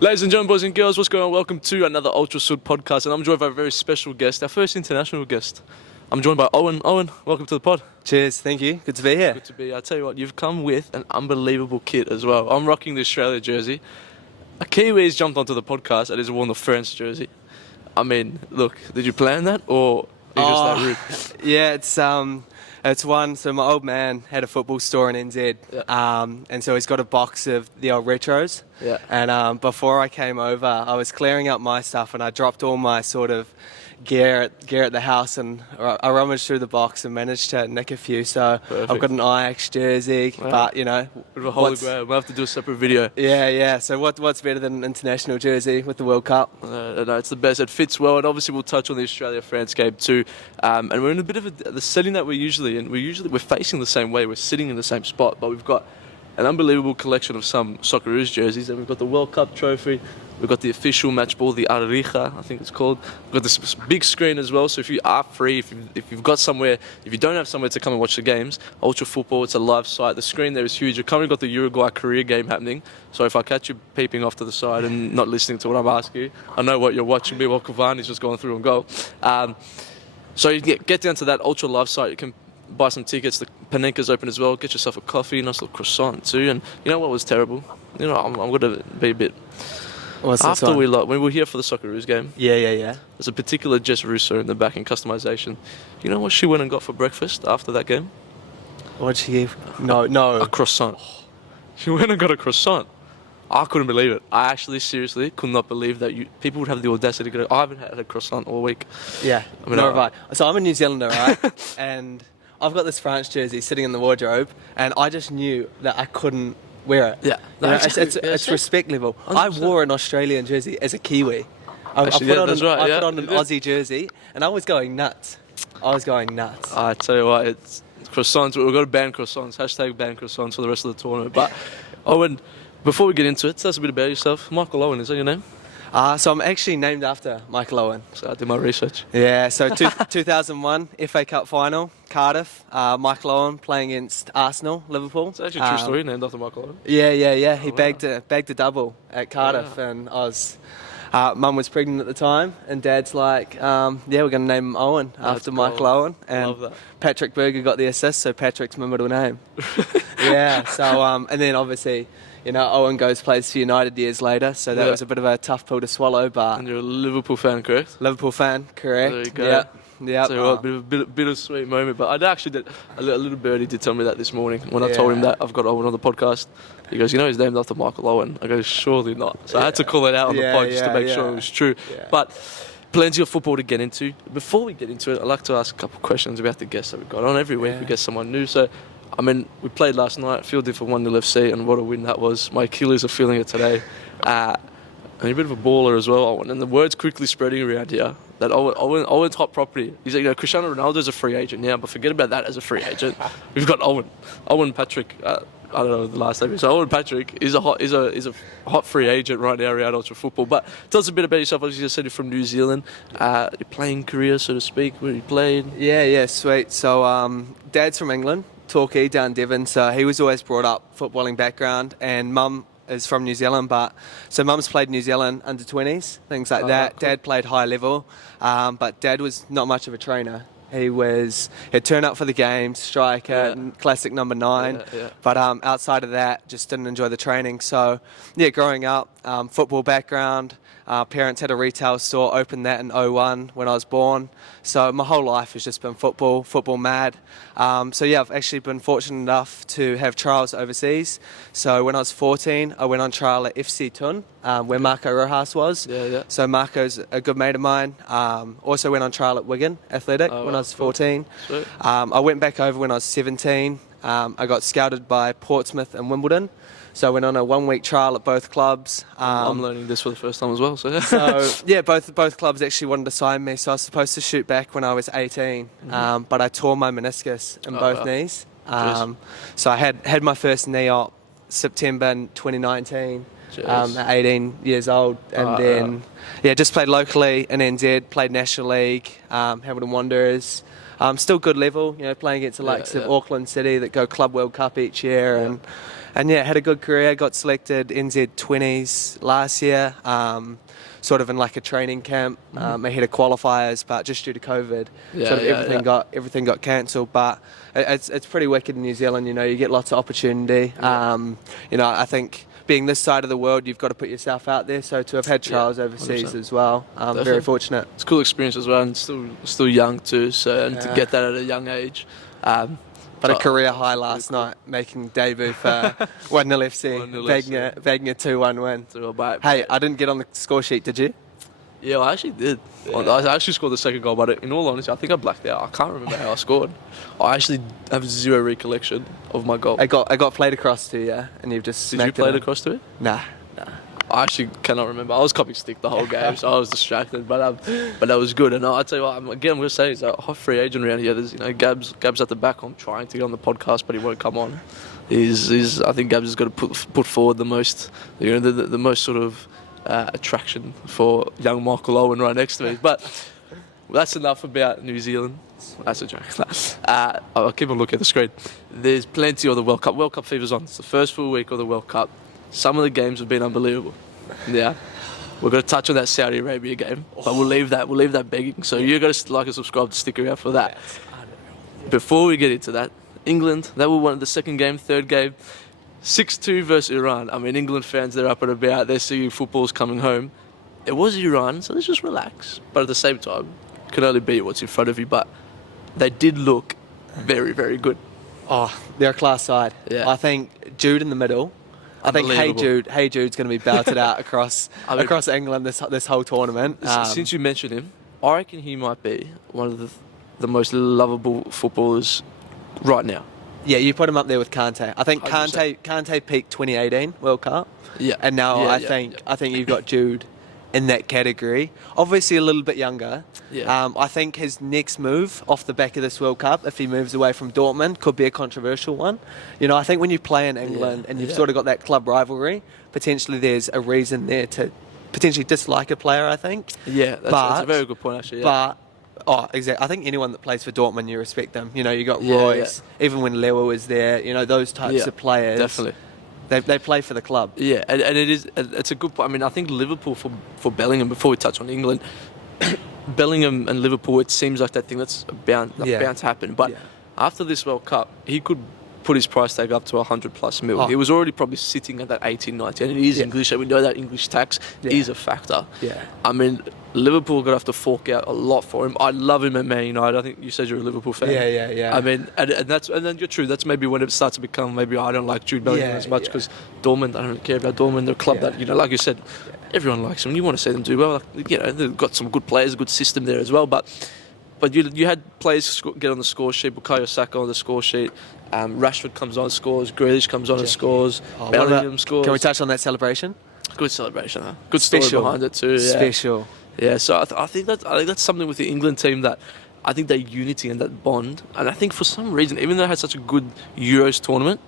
Ladies and gentlemen, boys and girls, what's going on? Welcome to another Ultra Sud podcast, and I'm joined by a very special guest, our first international guest. I'm joined by Owen. Owen, welcome to the pod. Cheers, thank you. Good to be here. Good to be here. I tell you what, you've come with an unbelievable kit as well. I'm rocking the Australia jersey. A Kiwi's jumped onto the podcast and has worn the France jersey. I mean, look, did you plan that, or are you just that rude? Yeah, it's one. So my old man had a football store in NZ, and so he's got a box of the old retros. Yeah. And before I came over, I was clearing up my stuff, and I dropped all my sort of gear at the house, and I rummaged through the box and managed to nick a few. So Perfect. I've got an Ajax jersey, but you know, Bit of a holy grail. We'll have to do a separate video. Yeah. So what's better than an international jersey with the World Cup? No, it's the best. It fits well, and obviously we'll touch on the Australia-France game too. And we're in a bit of the setting that we're usually in. We're facing the same way. We're sitting in the same spot, but we've got an unbelievable collection of some Socceroos jerseys, and we've got the World Cup trophy. We've got the official match ball, the Arija, I think it's called. We've got this big screen as well, so if you are free, if you've got somewhere, if you don't have somewhere to come and watch the games, Ultra Football, it's a live site. The screen there is huge. We've currently got the Uruguay-Korea game happening, so if I catch you peeping off to the side and not listening to what I'm asking you, I know what you're watching me while Cavani's just going through and goal. So you get down to that Ultra live site, you can buy some tickets, the Panenka's open as well, get yourself a coffee, nice little croissant too, and you know what was terrible? You know, I'm going to be a bit... After when we were here for the Socceroos game, Yeah. there's a particular Jess Russo in the back in customization. You know what she went and got for breakfast after that game? What'd she give? No. A croissant. She went and got a croissant. I couldn't believe it. I actually seriously could not believe that people would have the audacity to go, I haven't had a croissant all week. Yeah, I mean, nor have I. So I'm a New Zealander, right? And I've got this France jersey sitting in the wardrobe, and I just knew that I couldn't wear it. Yeah. You know, it's respect level. 100%. I wore an Australian jersey as a Kiwi. I put on an Aussie jersey, and I was going nuts. I tell you what, it's croissants. We've got to ban croissants. Hashtag ban croissants for the rest of the tournament. But Owen, before we get into it, tell us a bit about yourself. Michael Owen, is that your name? So I'm actually named after Michael Owen. So I did my research. Yeah, so 2001 FA Cup final, Cardiff. Michael Owen playing against Arsenal, Liverpool. It's actually a true story, named after Michael Owen. Yeah. He bagged a double at Cardiff, and I was... Mum was pregnant at the time, and Dad's like, we're going to name him Owen after Michael Owen. And Love that. Patrick Berger got the assist, so Patrick's my middle name. Yeah, so, and then obviously... You know, Owen plays for United years later, so that was a bit of a tough pill to swallow, but... And you're a Liverpool fan, correct? Liverpool fan, correct. There you go. Yeah. So bit of sweet moment, but I actually did, a little birdie did tell me that this morning when I told him that I've got Owen on the podcast. He goes, you know, he's named after Michael Owen. I go, surely not. So I had to call it out on the pod just to make sure it was true. Yeah. But plenty of football to get into. Before we get into it, I'd like to ask a couple of questions about the guests that we've got on. Every week we get someone new, so... I mean, we played last night, fielded for 1-0 FC, and what a win that was. My Achilles are feeling it today. And you're a bit of a baller as well, Owen. And the word's quickly spreading around here that Owen's hot property. He's like, you know, Cristiano Ronaldo's a free agent now, but forget about that as a free agent. We've got Owen. Owen Patrick, I don't know the last name. So Owen Patrick is a hot free agent right now around Ultra Football. But tell us a bit about yourself. As you said, you're from New Zealand. Your playing career, so to speak, where you played. Yeah, sweet. So Dad's from England. Torquay down Devon, so he was always brought up footballing background, and Mum is from New Zealand, so Mum's played New Zealand under 20s, things like that. Cool. Dad played high level, but Dad was not much of a trainer. He'd turn up for the games, striker, classic number 9, but outside of that, just didn't enjoy the training. So growing up, football background. Parents had a retail store, opened that in 01 when I was born. So my whole life has just been football mad. I've actually been fortunate enough to have trials overseas. So when I was 14, I went on trial at FC Thun, where Marco Rojas was. So Marco's a good mate of mine. Also went on trial at Wigan Athletic when I was 14. Cool. I went back over when I was 17. I got scouted by Portsmouth and Wimbledon. So I went on a 1-week trial at both clubs. I'm learning this for the first time as well. So both clubs actually wanted to sign me. So I was supposed to shoot back when I was 18, but I tore my meniscus in both knees. So I had my first knee op September 2019 at 18 years old, and just played locally in NZ, played National League, Hamilton Wanderers. Still good level, you know, playing against the likes of Auckland City that go Club World Cup each year, And yeah, had a good career. Got selected NZ20s last year, sort of in like a training camp ahead of qualifiers, but just due to COVID, everything got cancelled. But it's pretty wicked in New Zealand. You know, you get lots of opportunity. You know, I think being this side of the world, you've got to put yourself out there. So to have had trials overseas 100%. as well, very fortunate. It's a cool experience as well, and still young too. So and to get that at a young age. But a career high last night, making debut for 1-0 FC, bagging a 2-1 win. Hey, I didn't get on the score sheet, did you? Yeah, I actually did. I actually scored the second goal, but in all honesty, I think I blacked out. I can't remember how I scored. I actually have zero recollection of my goal. I got played across to you, and you've just Did you play it across to it? Nah. I actually cannot remember. I was copying stick the whole game, so I was distracted. But that was good. And I tell you what, I'm going to say, he's a hot free agent around here. There's, Gab's at the back. I'm trying to get on the podcast, but he won't come on. I think Gabs has got to put forward the most, the most sort of attraction for young Michael Owen right next to me. But that's enough about New Zealand. That's a joke. I'll keep a look at the screen. There's plenty of the World Cup. World Cup fever's on. It's the first full week of the World Cup. Some of the games have been unbelievable. Yeah. We're going to touch on that Saudi Arabia game, but we'll leave that begging. So you're going to like and subscribe to stick around for that. Before we get into that, England, they were the second game, third game, 6-2 versus Iran. I mean, England fans, they're up and about. They're seeing football's coming home. It was Iran, so let's just relax. But at the same time, you can only beat what's in front of you. But they did look very, very good. Oh, they're a class side. Yeah. I think Jude in the middle. I think Hey Jude's going to be belted out across England this whole tournament. Since you mentioned him, I reckon he might be one of the most lovable footballers right now. Yeah, you put him up there with Kante. I think 100%. Kante peaked 2018 World Cup. Yeah. And now I think you've got Jude in that category. Obviously a little bit younger. Yeah. I think his next move off the back of this World Cup, if he moves away from Dortmund, could be a controversial one. I think when you play in England and you've sort of got that club rivalry, potentially there's a reason there to potentially dislike a player, I think. Yeah, that's a very good point, actually. Yeah. Exactly. I think anyone that plays for Dortmund, you respect them. You got Royce, even when Lewa was there, those types of players. Definitely. They play for the club. Yeah, and it's a good point. I mean, I think Liverpool for Bellingham, before we touch on England, Bellingham and Liverpool, it seems like that thing that's bound to happen. But after this World Cup, he could put his price tag up to 100+ mil. He was already probably sitting at that 18, 19. And it is English, and we know that English tax is a factor. Yeah. I mean, Liverpool are going to have to fork out a lot for him. I love him at Man United. I think you said you're a Liverpool fan. Yeah. I mean, and then you're true. That's maybe when it starts to become, maybe I don't like Jude Bellingham as much because Dortmund, I don't really care about Dortmund. They're a club that, like you said, everyone likes them. You want to see them do well. They've got some good players, a good system there as well. But you had players get on the score sheet. Bukayo Saka on the score sheet. Rashford comes on and scores. Grealish comes on and scores. Bellingham scores. Can we touch on that celebration? Good celebration, huh? Good story behind it too. Yeah. Special. Yeah, so I think that's something with the England team that I think that unity and that bond, and I think for some reason, even though they had such a good Euros tournament,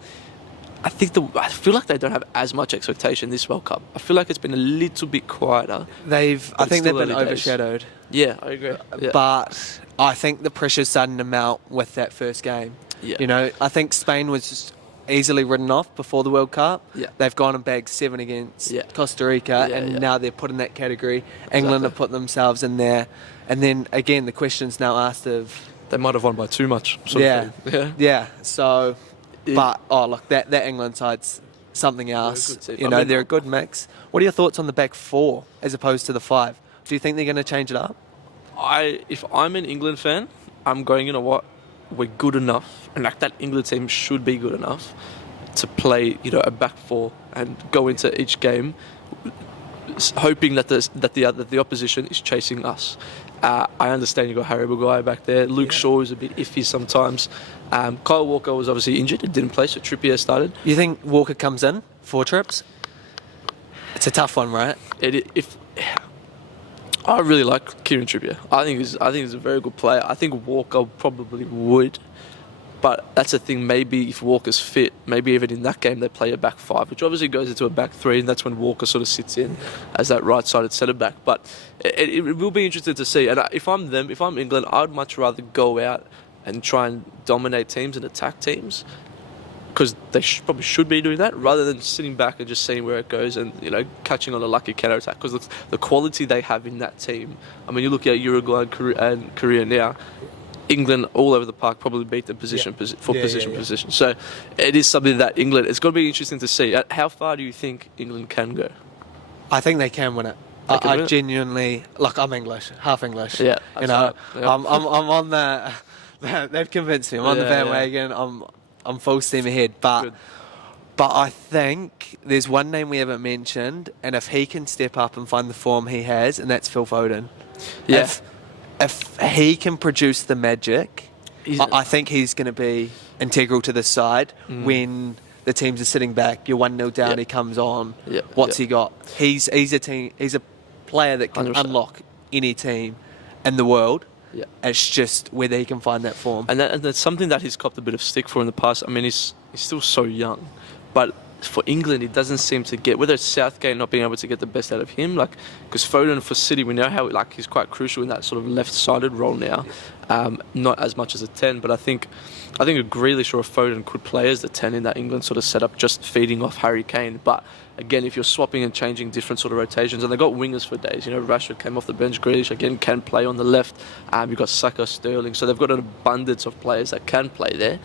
I feel like they don't have as much expectation this World Cup. I feel like it's been a little bit quieter. I think they've been overshadowed. Yeah, I agree. Yeah. But I think the pressure's starting to mount with that first game. Yeah. I think Spain was just easily written off before the World Cup. Yeah. They've gone and bagged 7 against Costa Rica, now they're put in that category. England have put themselves in there. And then, again, the question's now asked of... They might have won by too much. Yeah. So, but, look, that England side's something else. They're a good mix. What are your thoughts on the back 4 as opposed to the 5? Do you think they're going to change it up? If I'm an England fan, I'm going, you know what? We're good enough, and that England team should be good enough to play, a back 4 and go into each game, hoping that the opposition is chasing us. I understand you got Harry Maguire back there. Luke Shaw is a bit iffy sometimes. Kyle Walker was obviously injured and didn't play, so Trippier started. You think Walker comes in 4 trips? It's a tough one, right? I really like Kieran Trippier. I think he's a very good player. I think Walker probably would, but that's the thing. Maybe if Walker's fit, maybe even in that game they play a back 5, which obviously goes into a back 3, and that's when Walker sort of sits in as that right-sided centre back. But it will be interesting to see. And if I'm England, I'd much rather go out and try and dominate teams and attack teams, because they probably should be doing that rather than sitting back and just seeing where it goes and catching on a lucky counter attack. Because the quality they have in that team. I mean, you look at Uruguay and Korea now. England all over the park probably beat them position. So it is something that England. It's going to be interesting to see. How far do you think England can go? I think they can win it. I genuinely I'm English, half English. Yeah, Yeah. I'm on the. They've convinced me. I'm on the bandwagon. I'm full steam ahead. But I think there's one name we haven't mentioned, and if he can step up and find the form he has, and that's Phil Foden. Yeah. If he can produce the magic, I think he's going to be integral to the side when the teams are sitting back. You're 1-0 down. He comes on. What's he got? He's a player that can 100%. unlock any team in the world. Yeah. It's just whether he can find that form. And that's something that he's copped a bit of stick for in the past. I mean, he's still so young, but for England, he doesn't seem to get, whether it's Southgate not being able to get the best out of him, because Foden for City, we know how he's quite crucial in that sort of left-sided role now, not as much as a 10, but I think a Grealish or a Foden could play as the 10 in that England sort of setup, just feeding off Harry Kane. But again, if you're swapping and changing different sort of rotations, and they've got wingers for days, Rashford came off the bench, Grealish again can play on the left, you've got Saka, Sterling, so they've got an abundance of players that can play there.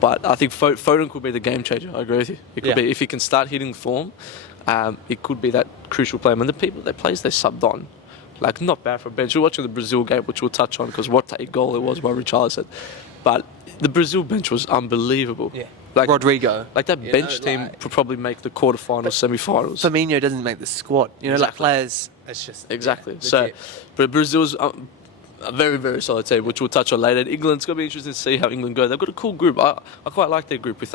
But I think Foden could be the game changer. I agree with you. It could be, if he can start hitting form, it could be that crucial player. I mean, the people they plays they subbed on, not bad for a bench. We're watching the Brazil game, which we'll touch on because what a goal it was by Richarlison. But the Brazil bench was unbelievable. Yeah. Rodrigo. That bench team would probably make the quarterfinals, semi-finals. Firmino doesn't make the squad. Exactly. Players. It's just exactly. So, but Brazil's a very, very solid team, which we'll touch on later. England's going to be interesting to see how England go. They've got a cool group. I quite like their group with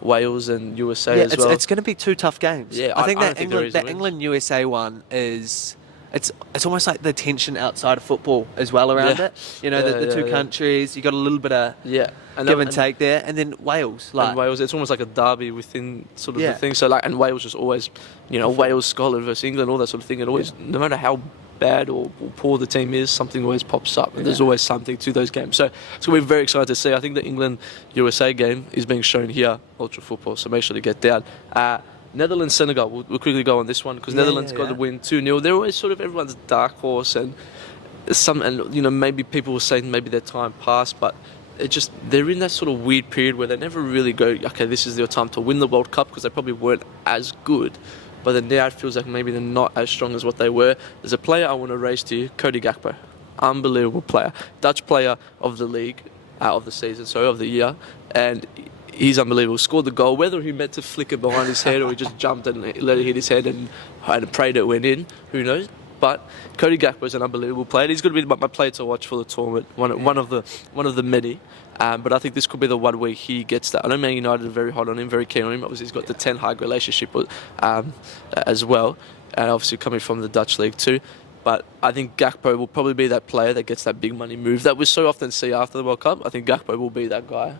Wales and USA as well. It's going to be two tough games. Yeah, I think that England England-USA one is... It's almost like the tension outside of football as well around it. The two countries, you got a little bit of give and take there. And then Wales. Wales, it's almost like a derby within sort of the thing. So and Wales just always, Wales, Scotland versus England, all that sort of thing. And always, no matter how bad or poor the team is, something always pops up, and there's always something to those games. So it's going to be very excited to see. I think the England-USA game is being shown here, Ultra Football, so make sure to get down. Netherlands-Senegal, we'll quickly go on this one, because Netherlands got the win 2-0. They're always sort of everyone's dark horse, and maybe people will say maybe their time passed, but they're in that sort of weird period where they never really go, okay, this is their time to win the World Cup, because they probably weren't as good. But then now it feels like maybe they're not as strong as what they were. There's a player I want to raise to you, Cody Gakpo. Unbelievable player. Dutch player of the league, of the season, of the year. And he's unbelievable. Scored the goal. Whether he meant to flick it behind his head or he just jumped and let it hit his head and prayed it went in, who knows? But Cody Gakpo is an unbelievable player. He's going to be my player to watch for the tournament, one of the many. But I think this could be the one where he gets that. I know Man United are very hot on him, very keen on him. Obviously, he's got the Ten Hag relationship as well, and obviously coming from the Dutch league too. But I think Gakpo will probably be that player that gets that big money move that we so often see after the World Cup. I think Gakpo will be that guy.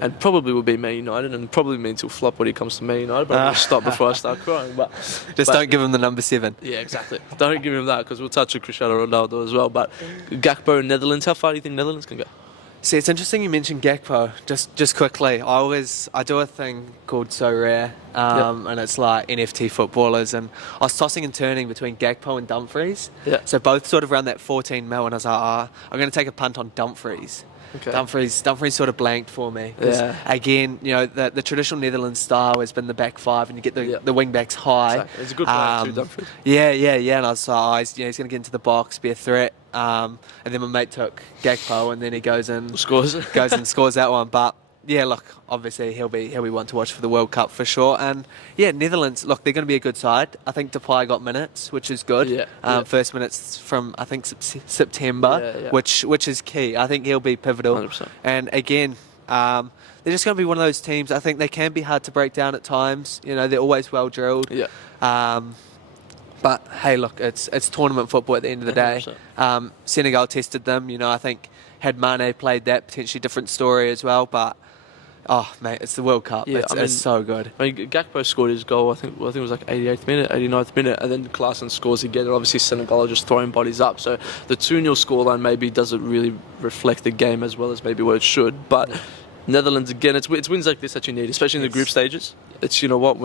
And probably will be Man United, and probably means he'll flop when he comes to Man United. But I'm going to stop before I start crying. But don't give him the number 7. Yeah, exactly. Don't give him that, because we'll touch on Cristiano Ronaldo as well. But Gakpo and Netherlands, how far do you think Netherlands can go? See, it's interesting you mentioned Gakpo. Just quickly, I do a thing called So Rare, and it's like NFT footballers, and I was tossing and turning between Gakpo and Dumfries. Yeah. So both sort of around that 14 mil, and I was like, I'm going to take a punt on Dumfries. Okay. Dumfries sort of blanked for me. Yeah. Again, the traditional Netherlands style has been the back five, and you get the wing backs high. Exactly. It's a good player too, Dumfries. Yeah. And I was like, he's going to get into the box, be a threat. And then my mate took Gakpo, and then he goes and scores that one. But yeah, look, obviously he'll be one to watch for the World Cup for sure. And yeah, Netherlands, look, they're going to be a good side. I think Depay got minutes, which is good. First minutes from I think September, which is key. I think he'll be pivotal. 100%. And again, they're just going to be one of those teams. I think they can be hard to break down at times. They're always well drilled. Yeah. But hey, look, it's tournament football at the end of the day. Senegal tested them. I think had Mane played that, potentially different story as well. But oh mate, it's the World Cup. Yeah, it's so good. I mean, Gakpo scored his goal. I think it was like 88th minute, 89th minute, and then Klaassen scores again. And obviously Senegal are just throwing bodies up. So the 2-0 scoreline maybe doesn't really reflect the game as well as maybe what it should. But Netherlands again. It's wins like this that you need, especially in the group stages. It's, you know what,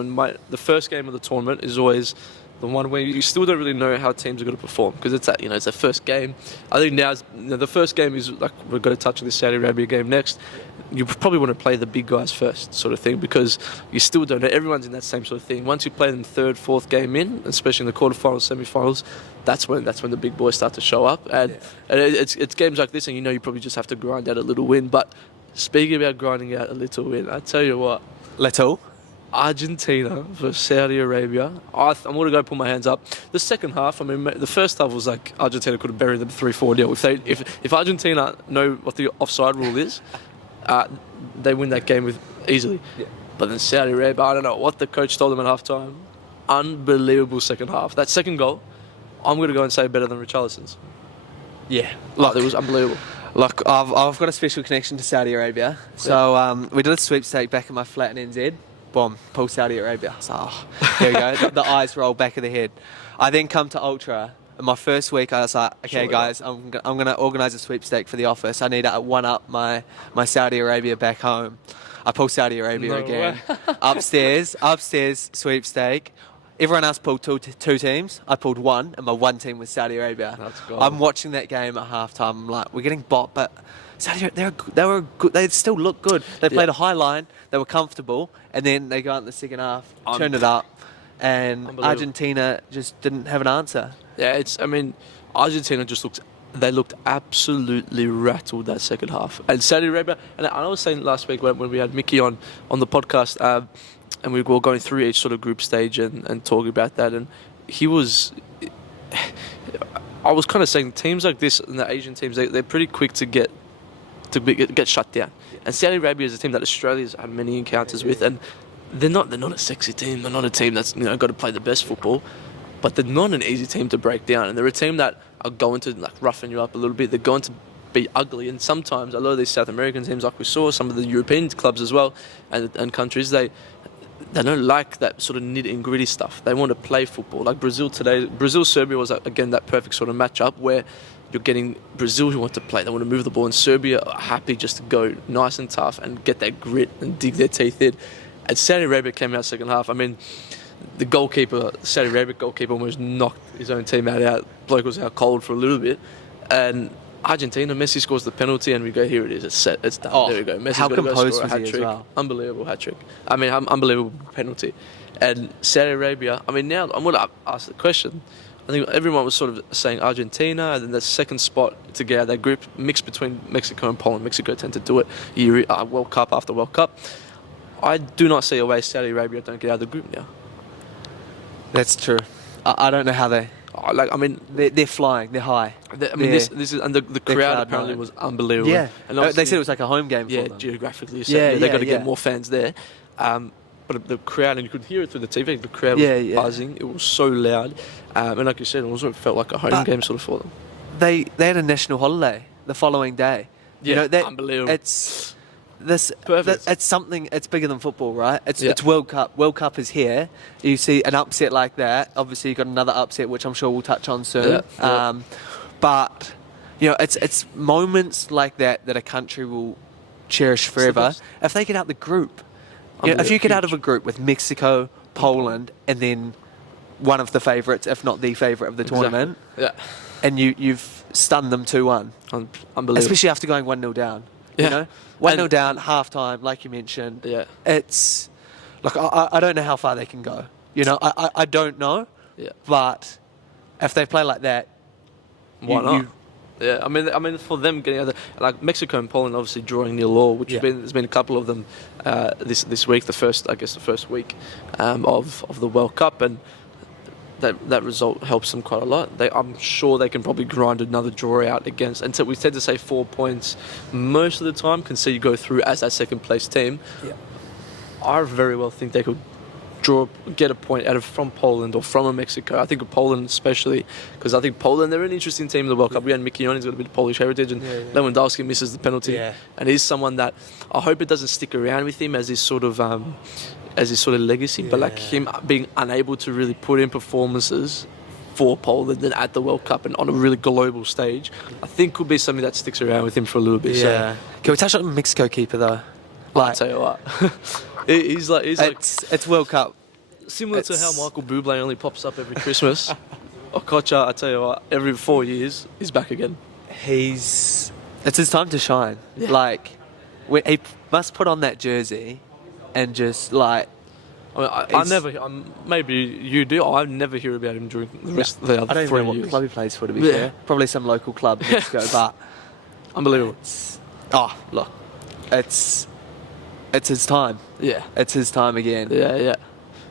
the first game of the tournament is always the one where you still don't really know how teams are going to perform, because it's that, it's their first game. I think now the first game is like, we're going to touch on the Saudi Arabia game next. You probably want to play the big guys first, sort of thing, because you still don't know. Everyone's in that same sort of thing. Once you play them third, fourth game in, especially in the quarterfinals, semi-finals, that's when the big boys start to show up. And it's games like this, and you probably just have to grind out a little win. But speaking about grinding out a little win, I tell you what, Little. Argentina versus Saudi Arabia. I'm going to go put my hands up. The second half, the first half was like Argentina could have buried them 3-4-0. If Argentina know what the offside rule is, they win that game easily. Yeah. But then Saudi Arabia, I don't know what the coach told them at halftime. Unbelievable second half. That second goal, I'm going to go and say better than Richarlison's. Yeah. It was unbelievable. Look, I've got a special connection to Saudi Arabia. So we did a sweepstake back in my flat in NZ. Boom, pull Saudi Arabia. So, here we go. The eyes roll back of the head. I then come to Ultra. In my first week, I was like, okay, guys, I'm going to organise a sweepstake for the office. I need to one-up my Saudi Arabia back home. I pull Saudi Arabia again. Upstairs, sweepstake. Everyone else pulled two teams. I pulled one, and my one team was Saudi Arabia. I'm watching that game at halftime. I'm like, we're getting bot, but Saudi Arabia, they were good. They still look good. They played a high line. They were comfortable, and then they got in the second half, turned it up, and Argentina just didn't have an answer. Yeah, Argentina they looked absolutely rattled that second half. And Saudi Arabia, and I was saying last week when we had Mickey on the podcast, and we were going through each sort of group stage and talking about that, and I was kind of saying teams like this and the Asian teams, they're pretty quick to get shut down. And Saudi Arabia is a team that Australia's had many encounters with, and they're not a sexy team. They're not a team that's got to play the best football, but they're not an easy team to break down. And they're a team that are going to roughen you up a little bit. They're going to be ugly, and sometimes a lot of these South American teams, like we saw, some of the European clubs as well, and countries, they don't like that sort of nitty and gritty stuff. They want to play football. Like Brazil today, Serbia was again that perfect sort of matchup where you're getting Brazil who want to play. They want to move the ball, and Serbia are happy just to go nice and tough and get that grit and dig their teeth in. And Saudi Arabia came out second half. The Saudi Arabia goalkeeper almost knocked his own team out. Bloke was out cold for a little bit. And Argentina, Messi scores the penalty, and we go, here it is, it's set, it's done. There we go. Messi's how got to go composed score a was he hat-trick. as well? Unbelievable hat-trick. Unbelievable penalty. And Saudi Arabia, now I'm going to ask the question. I think everyone was sort of saying Argentina, and then the second spot to get out of that group, mixed between Mexico and Poland. Mexico tend to do it World Cup after World Cup. I do not see a way Saudi Arabia don't get out of the group now. That's true. I don't know how they... They're flying. They're high. This is, and the crowd apparently was unbelievable. Yeah, and they said it was like a home game for them. Geographically, so they got to get more fans there. But the crowd, and you could hear it through the TV, the crowd was buzzing. It was so loud. And like you said, it also felt like a home game sort of for them. They had a national holiday the following day. Unbelievable. It's something. It's bigger than football, right? It's World Cup. World Cup is here. You see an upset like that. Obviously, you've got another upset, which I'm sure we'll touch on soon. But it's moments like that a country will cherish forever. If they get out the group, if you get out of a group with Mexico, Poland, and then one of the favourites, if not the favourite of the tournament, and you've stunned them 2-1. Unbelievable. Especially after going 1-0 down. 1-0 down, half-time, like you mentioned. Yeah. It's... Look, I don't know how far they can go. I don't know. Yeah. But if they play like that... Why not? For them getting out like Mexico and Poland obviously drawing 0-0, which there's been a couple of them this week, the first week of the World Cup, and that result helps them quite a lot. I'm sure they can probably grind another draw out against, and so we tend to say 4 points most of the time can see you go through as that second place team. Yeah. I very well think they could get a point from Poland or from Mexico. I think of Poland especially, because I think Poland, they're an interesting team in the World Cup. We had Mickey on, he's got a bit of Polish heritage, and Lewandowski misses the penalty. Yeah. And he's someone that I hope it doesn't stick around with him as his sort of legacy, but like him being unable to really put in performances for Poland and at the World Cup and on a really global stage, I think could be something that sticks around with him for a little bit. Yeah. So. Can we touch on Mexico keeper though? I'll tell you what. he's like it's World Cup. similar to how Michael Bublé only pops up every Christmas. Okocha, I tell you what, every 4 years he's back again. It's his time to shine. Yeah. Like, he must put on that jersey and just like. I never. Maybe you do. I never hear about him during the rest of the other I don't 3 even know years. what club he plays for, to be Yeah. fair. Probably some local club in Mexico, but Unbelievable. look, it's his time. Yeah. It's his time again. Yeah.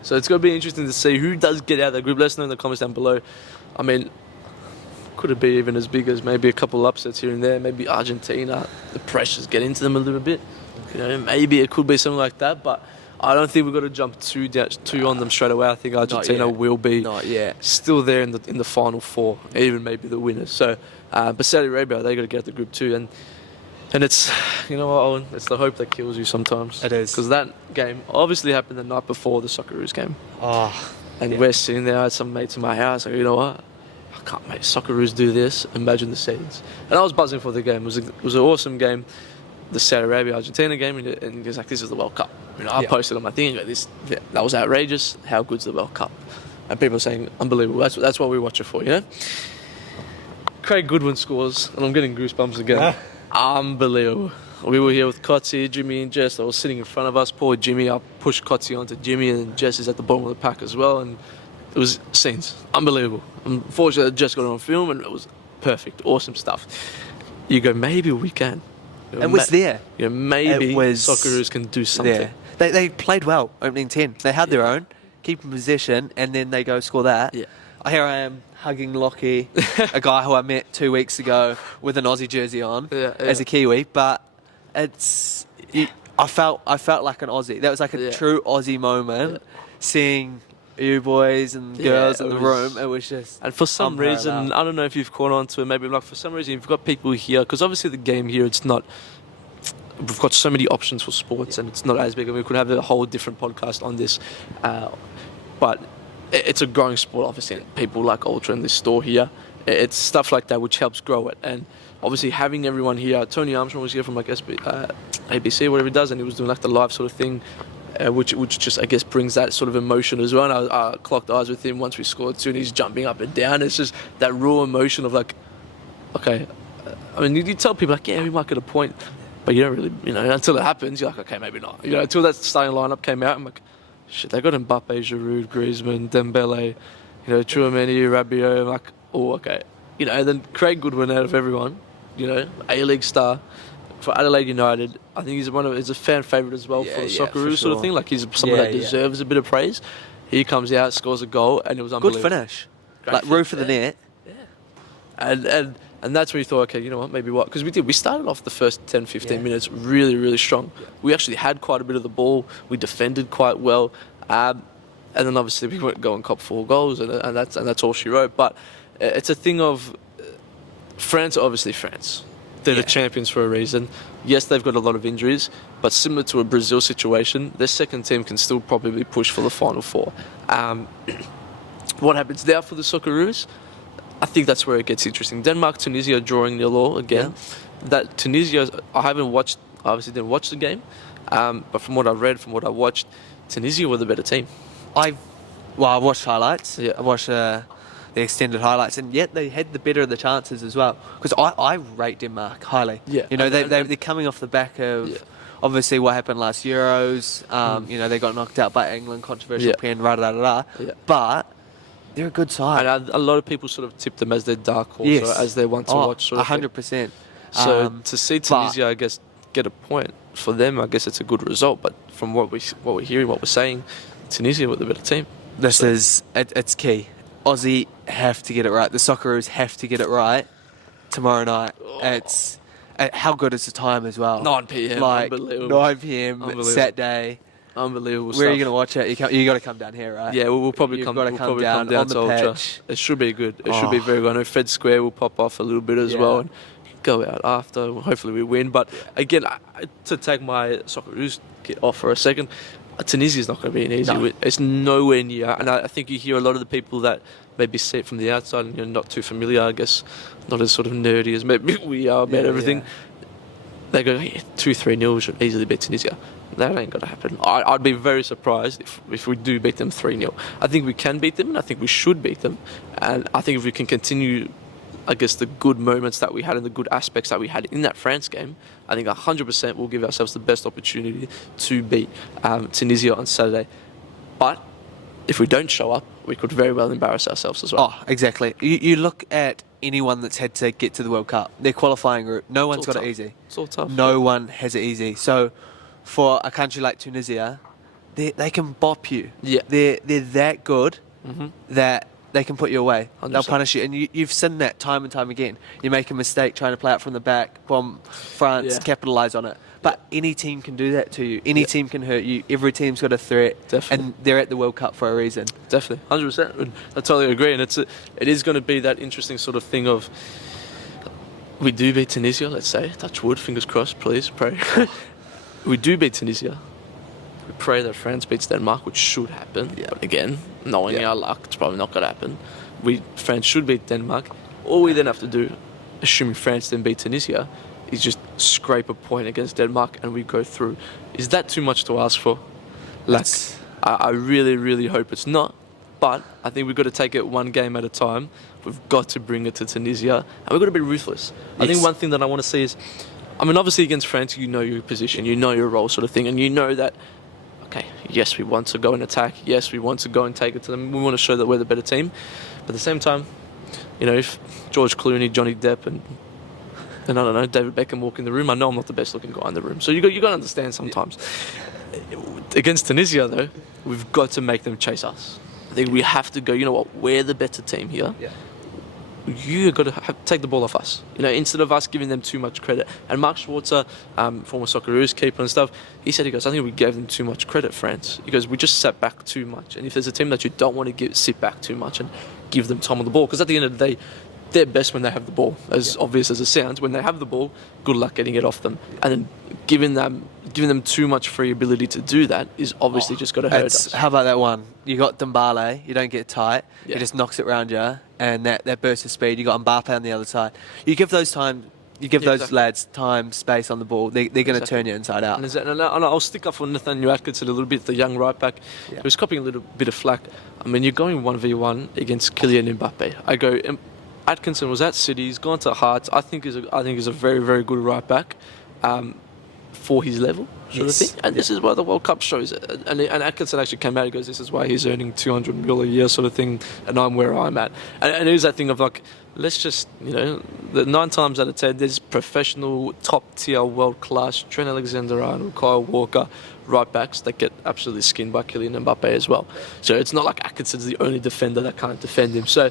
So it's going to be interesting to see who does get out of that group. Let us know in the comments down below. I mean, could it be even as big as maybe a couple upsets here and there? Maybe Argentina, the pressures get into them a little bit. You know, maybe it could be something like that, but I don't think we've got to jump too on them straight away. I think Argentina will be still there in the final four, even maybe the winners. So, but Saudi Arabia, they got to get out the group too, and it's, you know what, Owen, it's the hope that kills you sometimes. It is. Because that game obviously happened the night before the Socceroos game. And We're sitting there, I had some mates in my house, like, you know what, I can't make Socceroos do this. Imagine the scenes. And I was buzzing for the game. It was an awesome game. The Saudi Arabia-Argentina game, and he was like, this is the World Cup. You know, I posted on my thing, like, that was outrageous. How good's the World Cup? And people are saying, unbelievable. That's what we watch it for, you know? Craig Goodwin scores, and I'm getting goosebumps again. Unbelievable. We were here with Kotzi, Jimmy and Jess. They were sitting in front of us. Poor Jimmy. I pushed Kotzi onto Jimmy, and Jess is at the bottom of the pack as well. And it was scenes. Unbelievable. Unfortunately, Jess got it on film, and it was perfect. Awesome stuff. You go, maybe we can. it was there. Yeah, maybe It was Socceroos can do something. there. They played well, opening 10. They had their own, keeping possession, and then they go score that. Yeah. Here I am hugging Lockie, a guy who I met 2 weeks ago with an Aussie jersey on as a Kiwi. But I felt like an Aussie. That was like a true Aussie moment, seeing you boys and girls in the room. It was just. And for some reason, I don't know if you've caught on to it. Maybe like for some reason you've got people here, because obviously the game here, it's not. We've got so many options for sports, and it's not as big. And we could have a whole different podcast on this, but it's a growing sport. Obviously, people like Ultra in this store here. It's stuff like that which helps grow it, and obviously having everyone here. Tony Armstrong was here from like ABC, whatever he does, and he was doing like the live sort of thing. Which just, I guess, brings that sort of emotion as well. And I clocked eyes with him once we scored two, and he's jumping up and down. It's just that raw emotion of like, okay, I mean, you tell people like, yeah, we might get a point, but you don't really, you know, until it happens, you're like, okay, maybe not. You know, until that starting lineup came out, I'm like, shit, they got Mbappe, Giroud, Griezmann, Dembele, you know, Tchouameni, Rabiot. I'm like, oh, okay. You know, and then Craig Goodwin out of everyone, you know, A-League star. For Adelaide United, I think he's a fan favourite as well for the Socceroos sort of thing. Like he's someone that deserves a bit of praise. He comes out, scores a goal, and it was unbelievable. Good finish. Like roof of the net. Yeah. And that's where you thought, okay, you know what, maybe what? Because we started off the first 10, 15 minutes really, really strong. Yeah. We actually had quite a bit of the ball. We defended quite well. And then obviously we went go and cop 4 goals, and that's all she wrote. But it's a thing of France, obviously France. They're the champions for a reason. Yes, they've got a lot of injuries, but similar to a Brazil situation, their second team can still probably push for the Final Four. What happens there for the Socceroos? I think that's where it gets interesting. Denmark, Tunisia drawing 0-0 again. Yeah. That Tunisia, I obviously didn't watch the game, but from what I read, from what I watched, Tunisia were the better team. I watched highlights. Yeah. I watched the extended highlights, and yet they had the better of the chances as well. Because I rate Denmark highly. Yeah. You know, they're coming off the back of obviously what happened last Euros. You know, they got knocked out by England, controversial pen, but they're a good side. And a lot of people sort of tipped them as their dark horse, or as their one to watch. 100%. So to see Tunisia, I guess, get a point for them, I guess it's a good result. But from what we're hearing, what we're saying, Tunisia were the better team. It's key. Aussie have to get it right. The Socceroos have to get it right tomorrow night. It's how good is the time as well? 9 p.m. Like unbelievable. 9 p.m. Saturday. Unbelievable stuff. Where are you going to watch it? You got to come down here, right? Yeah, we'll probably come down to Ultra. Pitch. It should be good. It should be very good. I know Fed Square will pop off a little bit as well, and go out after. Hopefully we win. But again, to take my Socceroos off for a second, Tunisia is not going to be an easy win. It's nowhere near. And I think you hear a lot of the people that maybe see it from the outside and you're not too familiar, I guess, not as sort of nerdy as maybe we are about everything. they go, yeah, 2-3-0 should easily beat Tunisia. That ain't gonna happen. I'd be very surprised if we do beat them 3-0. I think we can beat them, and I think we should beat them. And I think if we can continue, I guess, the good moments that we had and the good aspects that we had in that France game, I think 100% we'll give ourselves the best opportunity to beat Tunisia on Saturday. But if we don't show up, we could very well embarrass ourselves as well. Oh, exactly. You look at anyone that's had to get to the World Cup, their qualifying route, no one's got it easy. It's all tough. No one has it easy. So for a country like Tunisia, they can bop you. Yeah. They're that good that they can put you away. 100%. They'll punish you. And you've seen that time and time again. You make a mistake trying to play out from the back, bomb France, capitalise on it. But any team can do that to you. Any team can hurt you. Every team's got a threat. Definitely. And they're at the World Cup for a reason. Definitely, 100%. I totally agree. And it is going to be that interesting sort of thing of, we do beat Tunisia, let's say, touch wood, fingers crossed, please, pray. We do beat Tunisia. We pray that France beats Denmark, which should happen. Yeah. But again, knowing our luck, it's probably not going to happen. France should beat Denmark. All we then have to do, assuming France then beat Tunisia, is just scrape a point against Denmark and we go through. Is that too much to ask for? Like, I really, really hope it's not. But I think we've got to take it one game at a time. We've got to bring it to Tunisia. And we've got to be ruthless. I think one thing that I want to see is, I mean, obviously against France, you know your position, you know your role sort of thing. And you know that, okay, yes, we want to go and attack. Yes, we want to go and take it to them. We want to show that we're the better team. But at the same time, you know, if George Clooney, Johnny Depp and I don't know, David Beckham walk in the room, I know I'm not the best looking guy in the room. So you got to understand sometimes. Against Tunisia, though, we've got to make them chase us. I think we have to go, you know what, we're the better team here. Yeah. You've got to take the ball off us. You know, instead of us giving them too much credit. And Mark Schwarzer, former Socceroos keeper and stuff, he said, I think we gave them too much credit, France. He goes, we just sat back too much. And if there's a team that you don't want to sit back too much and give them time on the ball, because at the end of the day, they're best when they have the ball, as obvious as it sounds. When they have the ball, good luck getting it off them. And then giving them too much free ability to do that is obviously just got to hurt us. How about that one? You got Dembele, you don't get tight, he just knocks it around you, and that burst of speed. You got Mbappe on the other side. You give those lads time, space on the ball. They're going to turn you inside out. And I'll stick up for Nathaniel Atkinson a little bit, the young right back. He was copying a little bit of flack. I mean, you're going 1v1 against Kylian Mbappe. I go, Atkinson was at City. He's gone to Hearts. I think he's a very, very good right back for his level, sort of thing. And this is why the World Cup shows it. And Atkinson actually came out and goes, this is why he's earning 200 mil a year, sort of thing, and I'm where I'm at. And it is that thing of like, let's just, you know, the 9 times out of 10, there's professional, top-tier, world-class Trent Alexander-Arnold, Kyle Walker, right backs that get absolutely skinned by Kylian Mbappe as well. So it's not like Atkinson's the only defender that can't defend him. So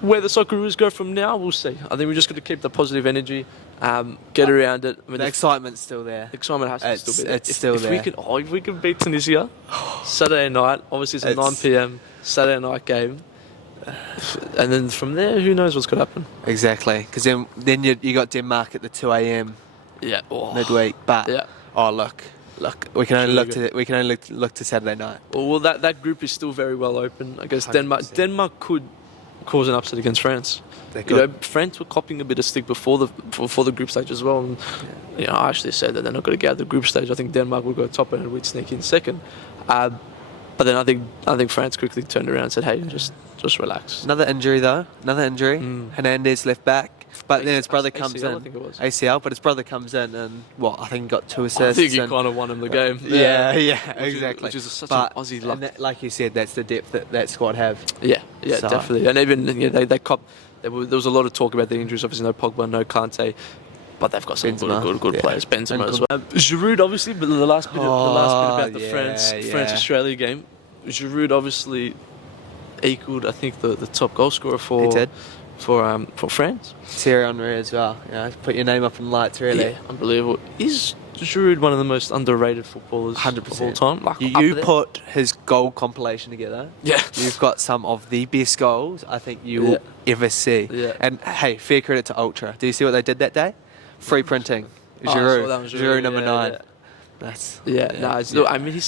where the Socceroos go from now, we'll see. I think we're just going to keep the positive energy, get around it. I mean, the excitement's still there. The excitement has to still be there. It's still there. If we can beat Tunisia, Saturday night, obviously it's a 9 p.m. Saturday night game, and then from there, who knows what's going to happen? Exactly, because then you got Denmark at the 2 a.m. midweek. But look, we can only look to Saturday night. Well, that group is still very well open. I guess 100%. Denmark could cause an upset against France. You know, France were copying a bit of stick before the group stage as well. And, you know, I actually said that they're not going to get out of the group stage. I think Denmark would go top and we'd sneak in second. But then I think France quickly turned around and said, hey, just relax. Another injury though. Hernandez left back. But then his brother comes ACL, in. I think it was. ACL, but his brother comes in and I think he got 2 assists. I think he kind of won him the game. Yeah, exactly. Which is such an Aussie luck. And like you said, that's the depth that squad have. Yeah, so definitely. And even they cop. There was a lot of talk about the injuries. Obviously, no Pogba, no Kante, but they've got some good players. Benzema as well. Giroud, obviously, but the last bit about the France-Australia game. Giroud obviously equaled, I think, the top goal scorer for France. Thierry Henry as well. You know, put your name up in lights, really. Yeah, unbelievable. Is Giroud one of the most underrated footballers 100% of all time? Like, you put his goal compilation together. Yeah. You've got some of the best goals I think you will ever see. Yeah. And hey, fair credit to Ultra. Do you see what they did that day? Free printing. Giroud. Giroud number 9. Yeah. That's I mean, he's